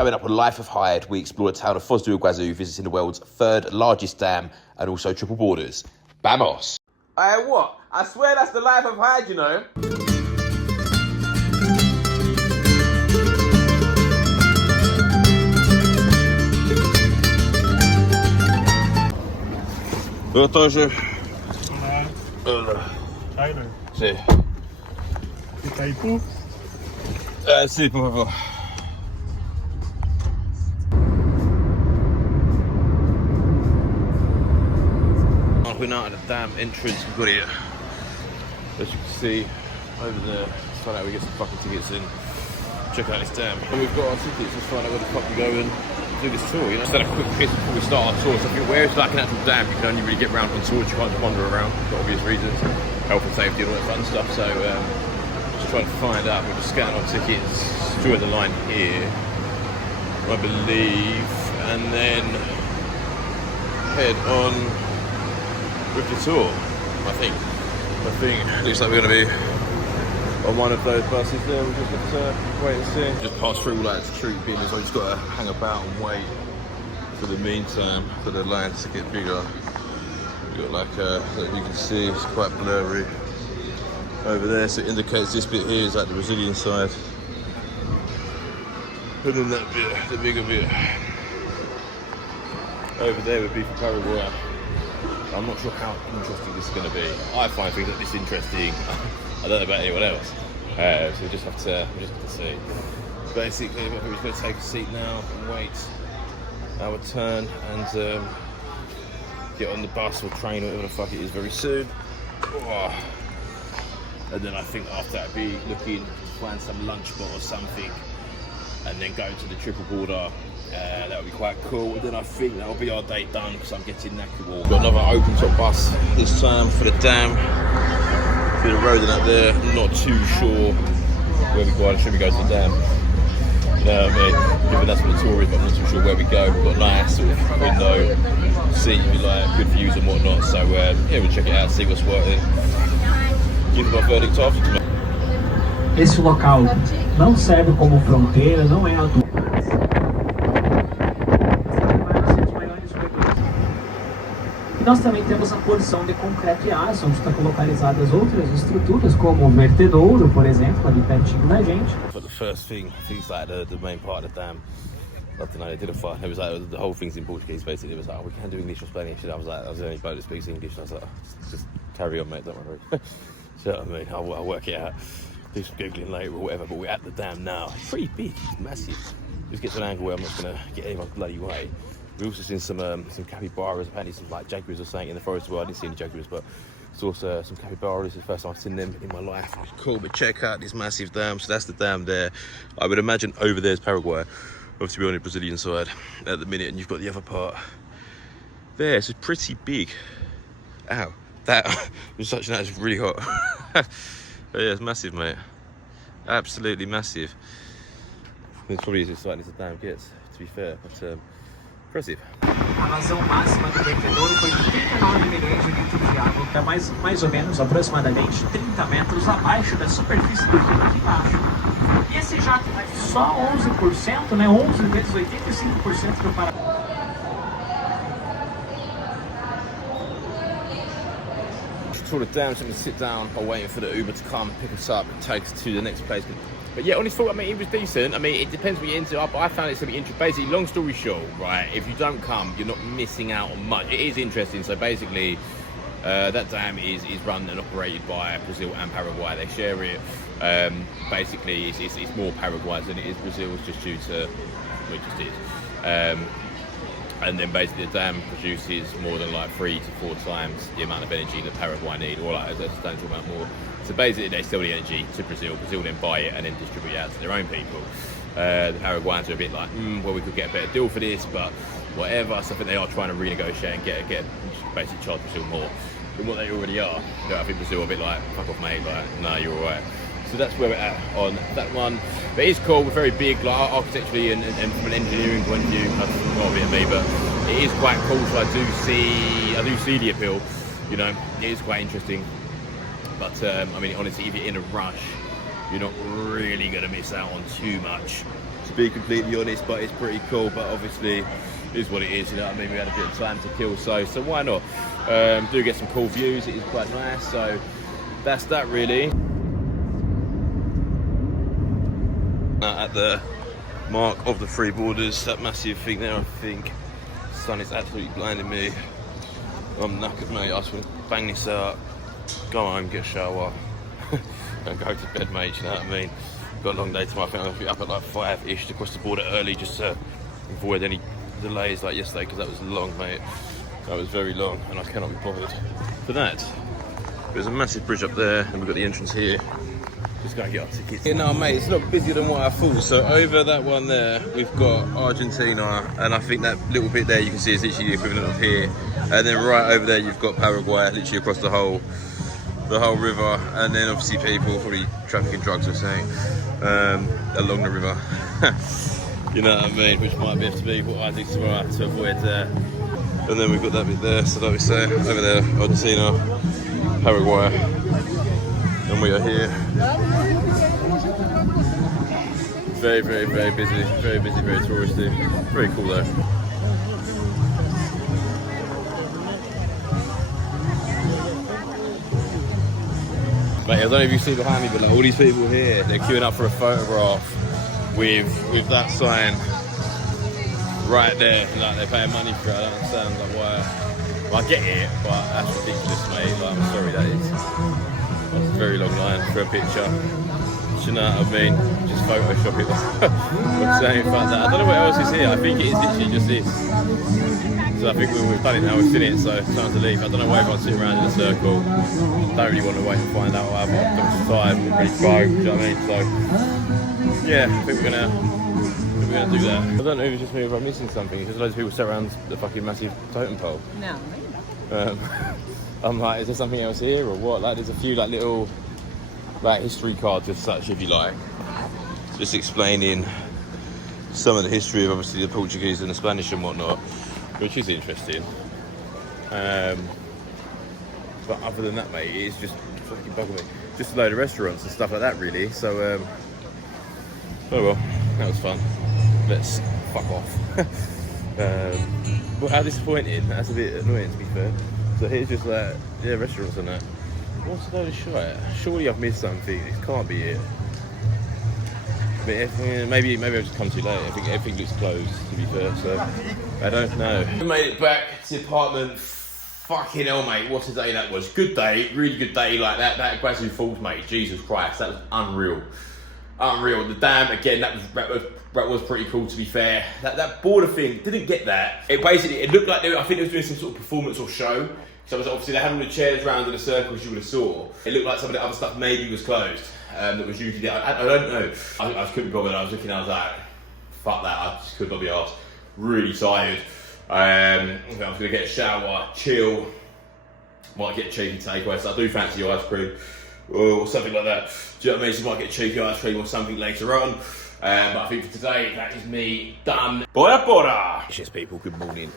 Coming up on Life of Hyde, we explore the town of Foz Do Iguazú, visiting the world's third largest dam and also triple borders. Vamos! Hey, what? I swear that's the Life of Hyde, you know. Boa tarde. Olá. China? Sí. Itaipu? Sí, por favor. We're now at the dam entrance. We've got it, as you can see, over there. Let's find out we get some fucking tickets in. Check out this dam. And we've got our tickets. Let's find out where the fuck we go and do this tour, you know? Just had a quick piss before we start our tour. So where it's like an actual dam, you can only really get around on tours. You can't just wander around for obvious reasons, health and safety and all that fun stuff. So just trying to find out. We'll just scan our tickets, join the line here, I believe, and then head on with the tour. I think it looks like we're going to be on one of those buses there. We'll just have to wait and see. Just pass through all that street business. So I just got to hang about and wait for the meantime for the lines to get bigger. We've got like as you can see, it's quite blurry over there, so it indicates this bit here is like the Brazilian side, and then that bit, the bigger bit over there would be for Paraguay. I'm not sure how interesting this is going to be. I find things like this interesting. I don't know about anyone else, so we just have to see. Basically, we're just going to take a seat now and wait our turn and get on the bus or train or whatever the fuck it is very soon. Oh. And then I think after that, I'd be looking to find some lunch spot or something, and then go to the triple border. That would be quite cool. And then I think that'll be our date done because I'm getting knackered. Got another open top bus this time for the dam. Bit of roading up there. I'm not too sure where we go. Should we go to the dam? You know what I mean? Given that's what the tour is, but I'm not too sure where we go. We've got a nice sort of window seat, if you like, good views and whatnot. So yeah, we'll check it out, see what's working. Give my verdict after tonight. Esse local não serve como fronteira, não é aduano. E nós também temos a porção de concreto e aço, onde estão localizadas outras estruturas, como o vertedouro, por exemplo, ali pertinho da gente. But the first thing, I think it's like the main part of the dam. I don't know, they did a fight. It was like the whole thing's in Portuguese basically. It was like, oh, we can't do English or Spanish. And I was the only boat that speaks English. And I was like, just carry on, mate, don't worry. So I mean, I'll work it out. Do some googling later or whatever. But we're at the dam now. It's pretty big, it's massive. Just get to an angle where I'm not gonna get anyone's bloody way. We've also seen some capybaras, apparently some like jaguars or something in the forest as well. I didn't see any jaguars, but it's also some capybaras. This is the first time I've seen them in my life. It's cool, but check out this massive dam. So that's the dam there. I would imagine over there is Paraguay. Obviously we're on the Brazilian side at the minute, and you've got the other part there. So it's pretty big. Ow, that was such an it's really hot. But yeah, it's massive, mate. Absolutely massive. It's probably as exciting as the dam gets, to be fair, but impressive. A vazão máxima do vertedouro foi de 39 milhões de litros de água, que é mais ou menos aproximadamente 30 metros abaixo da superfície do rio aqui embaixo. E esse jato só 11%, né? 11 vezes 85% do Paraguai. Tour the dam, so I'm going to sit down while waiting for the Uber to come pick us up and take us to the next place. But yeah, honestly, I mean, it was decent. I mean, it depends what you're into. I found it to be interesting. Basically, long story short, right, if you don't come, you're not missing out on much. It is interesting. So basically, that dam is run and operated by Brazil and Paraguay. They share it. Basically, it's more Paraguay than it is Brazil. It's just due to, well, it just is. And then basically the dam produces more than like 3 to 4 times the amount of energy that Paraguay need, or like a substantial amount more. So basically they sell the energy to Brazil. Brazil then buy it and then distribute it out to their own people. The Paraguayans are a bit like, well, we could get a better deal for this, but whatever. So I think they are trying to renegotiate and get basically charge Brazil more than what they already are. You know, I think Brazil are a bit like, fuck off, mate. Like, no, you're all right. So that's where we're at on that one. But it is cool, we're very big, like architecturally and from an engineering point of view, that's not a bit of me, but it is quite cool. So I do see the appeal, you know, it is quite interesting. But I mean, honestly, if you're in a rush, you're not really going to miss out on too much. to be completely honest, but it's pretty cool. But obviously, it is what it is, you know what I mean? We had a bit of time to kill, so why not? Do get some cool views, it is quite nice, so that's that really. At the mark of the three borders, that massive thing there, I think. The sun is absolutely blinding me. I'm knackered, mate. I just want to bang this out, go home, get a shower, and go to bed, mate, you know what I mean? Got a long day tomorrow. I think I'm going to be up at like 5-ish to cross the border early just to avoid any delays like yesterday, because that was long, mate. That was very long, and I cannot be bothered for that. There's a massive bridge up there, and we've got the entrance here. Just gotta get our tickets. Yeah, no, mate, it's not busier than what I thought. So over that one there, we've got Argentina, and I think that little bit there you can see is literally the equivalent of here. And then right over there, you've got Paraguay, literally across the whole river. And then obviously people probably trafficking drugs or something along the river. You know what I mean? Which might have to be what I do tomorrow to avoid and then we've got that bit there. So like we say, over there, Argentina, Paraguay. And we are here. Very, very, very busy. Very busy, very touristy. Very cool though. Mate, I don't know if you see behind me, but like all these people here, they're queuing up for a photograph with that sign right there. Like they're paying money for it. I don't understand like why. Well, I get it, but that's ridiculous, mate. Like, I'm sorry, that is. That's a very long line for a picture. Do you know what I mean? Just Photoshop it. I'm saying about that. I don't know what else is here. I think it is literally just this. So I think we've done it now, we've seen it, so it's time to leave. I don't know why everyone's sitting around in a circle. Don't really want to wait and find out what happened. I'm tired, I'm ready to go, do you know what I mean? So, yeah, I think we're gonna do that. I don't know if it's just me or if I'm missing something. There's loads of people sat around the fucking massive totem pole. No, I'm like, is there something else here or what? Like, there's a few like little like history cards as such, if you like, just explaining some of the history of obviously the Portuguese and the Spanish and whatnot, which is interesting. But other than that, mate, it's just fucking bugging me. Just a load of restaurants and stuff like that, really. So, oh well, that was fun. Let's fuck off. Well, how disappointing. That's a bit annoying, to be fair. So here's just like, yeah, restaurants and that. What's a load of shit? Surely I've missed something. It can't be it. But if, maybe I've just come too late. I think everything looks closed, to be fair. So I don't know. We made it back to the apartment. Fucking hell, mate! What a day that was. Good day, really good day. Like that IGUAÇU Falls, mate. Jesus Christ, that was unreal. Unreal. The dam again. That was pretty cool, to be fair. That border thing, didn't get that. It looked like I think they was doing some sort of performance or show. So obviously they had all the chairs round in a circle, as you would have saw. It looked like some of the other stuff maybe was closed. That was usually there. I don't know. I just couldn't be bothered. I was looking, I was like, fuck that. I just could not be arsed. Really tired. I was gonna get a shower, chill. Might get a cheeky takeaway. So I do fancy ice cream or something like that. Do you know what I mean? So I might get cheeky ice cream or something later on. But I think for today, that is me done. Bora bora! Yes, people, good morning.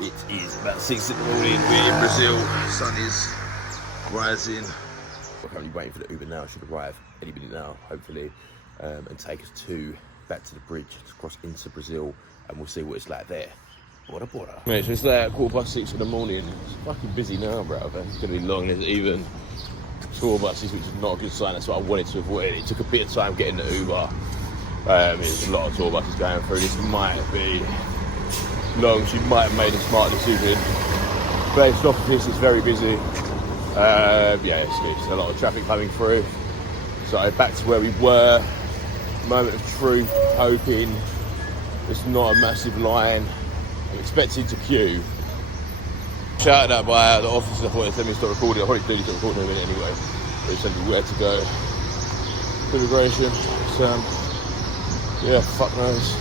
It is about 6 in the morning. We're in Brazil. Sun is rising. We're currently waiting for the Uber now. It should arrive any minute now, hopefully, and take us back to the bridge to cross into Brazil, and we'll see what it's like there. Bora bora. Mate, so it's like 6:15 in the morning. It's fucking busy now, bro. It's gonna be long. There's even tour buses, which is not a good sign. That's what I wanted to avoid. It took a bit of time getting the Uber. There's a lot of tour buses going through. This might be long. She might have made a smart decision. Based off of this, it's very busy. Yeah, it's a lot of traffic coming through. So back to where we were. Moment of truth, hoping it's not a massive line. I'm expecting to queue. Shouted out by the officers. I thought they'd send me to start recording. I'll probably do this recording in a minute anyway. They send me where to go. Immigration. Yeah, fuck knows.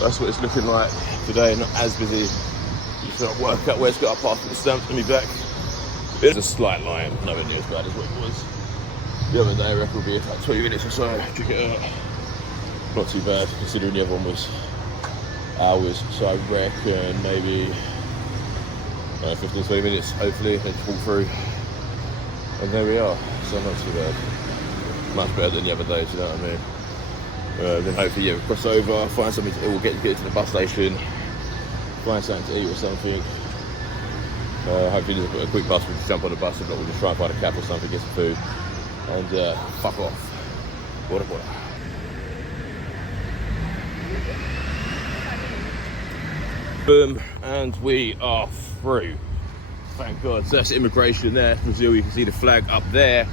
That's what it's looking like today. Not as busy. You sort of work out where it's got a passport stamp to me back. It's a slight line. Nowhere near as bad as what it was the other day. I reckon it'll be like 20 minutes or so. Check it out. Not too bad considering the other one was hours. So I reckon maybe 15-20 minutes, hopefully, and pull through. And there we are. So not too bad. Much better than the other days, you know what I mean? Then hopefully, yeah, we'll cross over, find something to eat, we'll get to the bus station, find something to eat or something. Hopefully there's a quick bus, we'll just jump on the bus, if not we'll just try and find a cab or something, get some food, and fuck off. Water. Boom, and we are through. Thank God. So that's immigration there, Brazil. You can see the flag up there.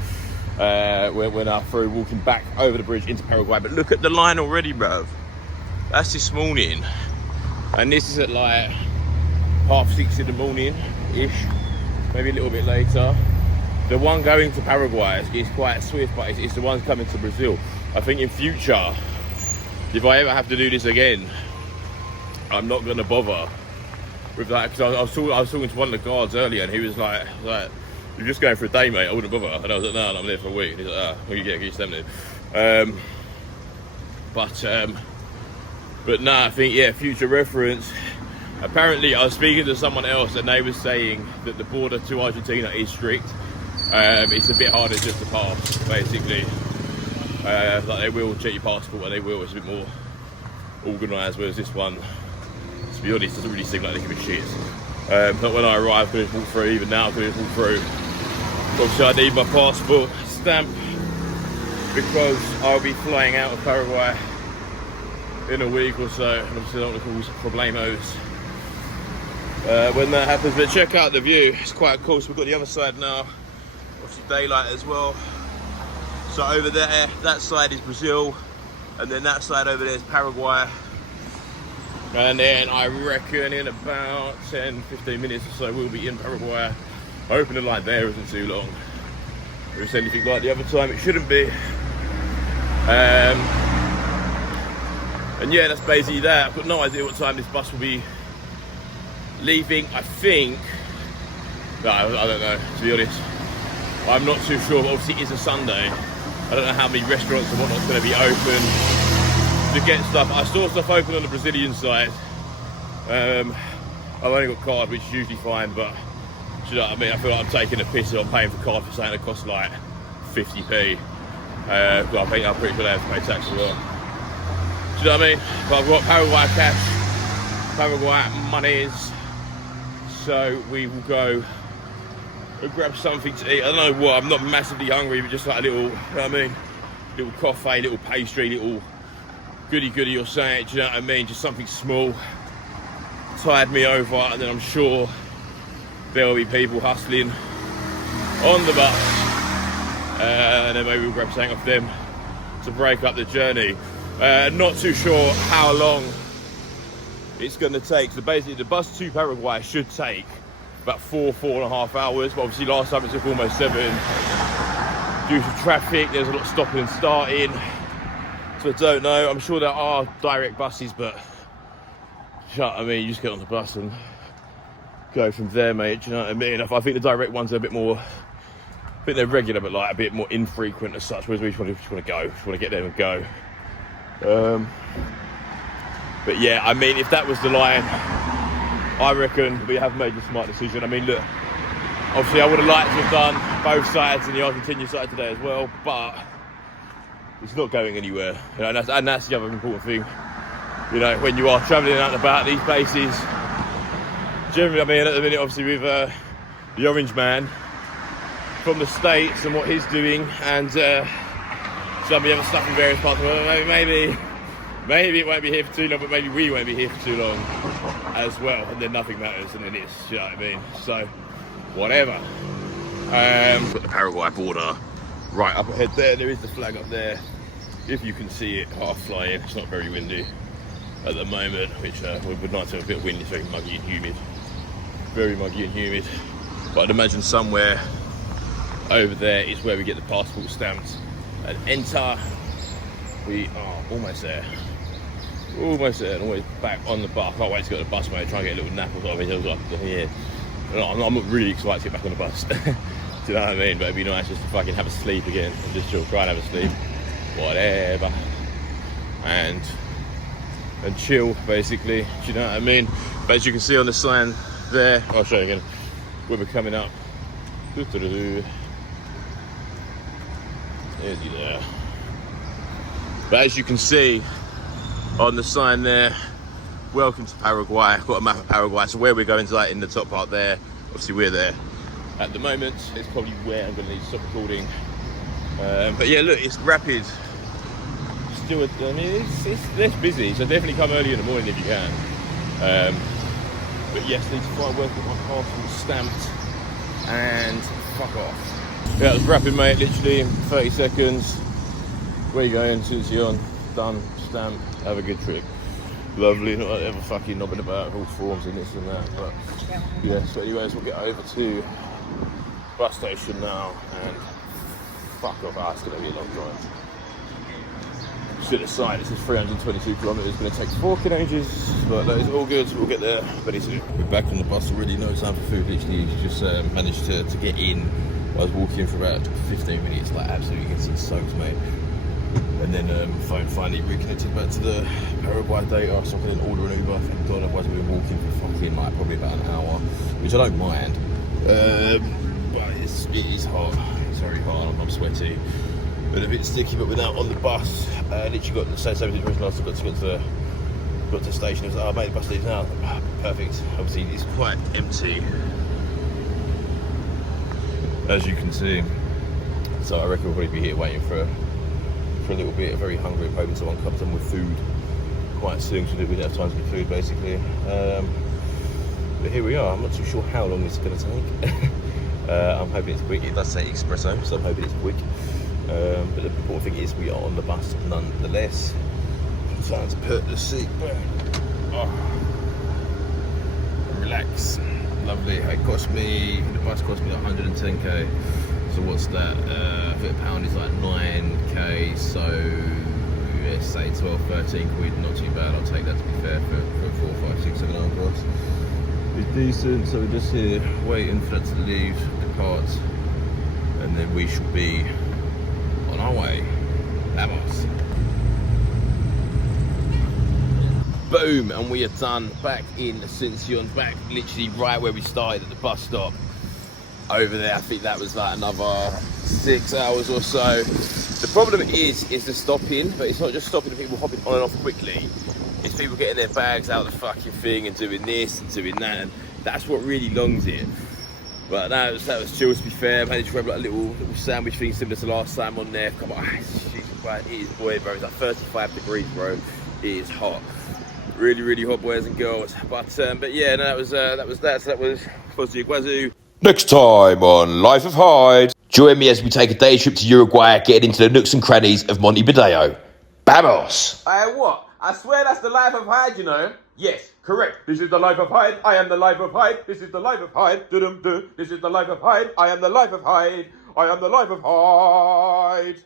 We're now through, walking back over the bridge into Paraguay. But look at the line already, bruv. That's this morning, and this is at like 6:30 in the morning-ish, maybe a little bit later. The one going to Paraguay is quite swift, but it's the ones coming to Brazil. I think in future, if I ever have to do this again, I'm not gonna bother with that, because I was talking to one of the guards earlier, and he was like, "You're just going for a day, mate. I wouldn't bother." And I was like, "No, I'm there for a week." And he's like, "Well, you get used to them." But no, I think, yeah, future reference. Apparently, I was speaking to someone else, and they were saying that the border to Argentina is strict. It's a bit harder just to pass, basically. Like they will check your passport, and they will. It's a bit more organised, whereas this one, to be honest, doesn't really seem like they give a shit. But when I arrived, I couldn't walk through. Even now, I couldn't walk through. Obviously, I need my passport stamp because I'll be flying out of Paraguay in a week or so, and obviously I don't want to cause problemos when that happens. But check out the view; it's quite cool. So we've got the other side now, obviously daylight as well. So over there, that side is Brazil, and then that side over there is Paraguay. And then I reckon in about 10-15 minutes or so we'll be in Paraguay. Hoping the line there isn't too long. If it's anything like the other time, it shouldn't be. And yeah, that's basically that. I've got no idea what time this bus will be leaving. I think, no, I don't know, to be honest. I'm not too sure, but obviously it is a Sunday. I don't know how many restaurants and whatnot's going to be open to get stuff. I saw stuff open on the Brazilian side. I've only got card, which is usually fine, but do you know what I mean? I feel like I'm taking a piss if I'm paying for card for something that costs like 50p. I'm pretty sure they have to pay tax as well. Do you know what I mean? But I've got Paraguay cash, Paraguay monies, so we will go and grab something to eat. I don't know what, I'm not massively hungry, but just like a little, you know what I mean? Little coffee, little pastry, little goody or something, do you know what I mean? Just something small, tide me over, and then I'm sure there will be people hustling on the bus, and then maybe we'll grab something off them to break up the journey. Not too sure how long it's going to take. So basically the bus to Paraguay should take about 4.5 hours, but obviously last time it took almost 7 due to traffic. There's a lot of stopping and starting, so I don't know. I'm sure there are direct buses, but you know what I mean, you just get on the bus and go from there, mate. Do you know what I mean? I think the direct ones are a bit more, I think they're regular, but like a bit more infrequent as such, whereas we just want to go, just want to get there and go. But yeah, I mean, if that was the line, I reckon we have made the smart decision. I mean, look, obviously I would have liked to have done both sides and the Argentinian side today as well, but it's not going anywhere. You know, and that's the other important thing. You know, when you are travelling out and about these places, generally, I mean, at the minute, obviously with the Orange Man from the States and what he's doing, and some of the other stuff in various parts of the world, maybe it won't be here for too long, but maybe we won't be here for too long as well, and then nothing matters, and then it's, you know what I mean? So, whatever. Got the Paraguay border right up ahead there. There is the flag up there, if you can see it, half flying. It's not very windy at the moment, which would nice to have a bit of wind. It's very muggy and humid. Very muggy and humid. But I'd imagine somewhere over there is where we get the passport stamped and enter. We are almost there. Almost there, and always back on the bus. I can't wait to go to the bus, mate. Try and get a little nap or something. Yeah. I'm not really excited to get back on the bus. Do you know what I mean? But it'd be nice just to fucking have a sleep again and just chill, try and have a sleep. Whatever. And chill, basically. Do you know what I mean? But as you can see on the sign there, I'll show you again. When we're coming up. There's you there. But as you can see on the sign there, welcome to Paraguay. I've got a map of Paraguay, so where we're going to, like in the top part there, obviously we're there at the moment. It's probably where I'm going to need to stop recording. But yeah, look, it's rapid. Still, I mean, it's less busy, so definitely come early in the morning if you can. But yes, need to try and work with my passport stamped and fuck off. Yeah, it was rapid, mate, literally 30 seconds. Where you going? Susion, done, stamp, have a good trip. Lovely, not ever fucking knobbing about all forms and this and that. But yeah, so anyways, we'll get over to bus station now and fuck off. Ah, it's gonna be a long drive. Should have signed, this is 322 kilometres, going to take 4 kilometres, but that is all good, we'll get there pretty soon. We're back on the bus already, no time for food, literally just managed to get in. I was walking for about 15 minutes, like absolutely getting soaked, mate. And then phone finally reconnected back to the Paraguay data, so I can then order an Uber, thank God, otherwise we've been walking for fucking like probably about an hour, which I don't mind. But it is hot, it's very hot, I'm sweaty. But a bit sticky, but we're now on the bus. Literally got the same situation last time, got to the station. It was like, oh mate, the bus leaves now. Perfect. Obviously it's quite empty, as you can see. So I reckon we'll probably be here waiting for a little bit. Very hungry, hoping someone comes in with food quite soon, so we don't have time to get food basically. But here we are. I'm not too sure how long this is going to take. I'm hoping it's quick. It does say espresso, so I'm hoping it's quick. But the important thing is we are on the bus nonetheless. I'm trying to put the seat back. Oh. Relax. Lovely. The bus cost me like 110k. So what's that? £1 is like 9k. So let's say 12, 13 quid. Not too bad. I'll take that, to be fair, for 4, 5, 6, 7 hour bus. It's decent. So we're just here waiting for that to leave, depart, and then we shall be on our way. Vamos. Boom, and we are done. Back in Asunción, back literally right where we started at the bus stop. Over there, I think that was like another 6 hours or so. The problem is the stopping, but it's not just stopping and people hopping on and off quickly. It's people getting their bags out of the fucking thing and doing this and doing that, and that's what really longs it. But that was chill, to be fair. I managed to grab like a little sandwich thing similar to last time on there. Come on, Jesus Christ, it is boy, bro. It's like 35 degrees, bro. It is hot. Really, really hot, boys and girls. But yeah, no, that was that. So that was Foz do Iguazú. Next time on Life of Hyde, join me as we take a day trip to Uruguay, getting into the nooks and crannies of Montevideo. Vamos! What? I swear that's the life of Hyde, you know. Yes, correct. This is the life of Hyde. I am the life of Hyde. This is the life of Hyde. This is the life of Hyde. I am the life of Hyde. I am the life of Hyde.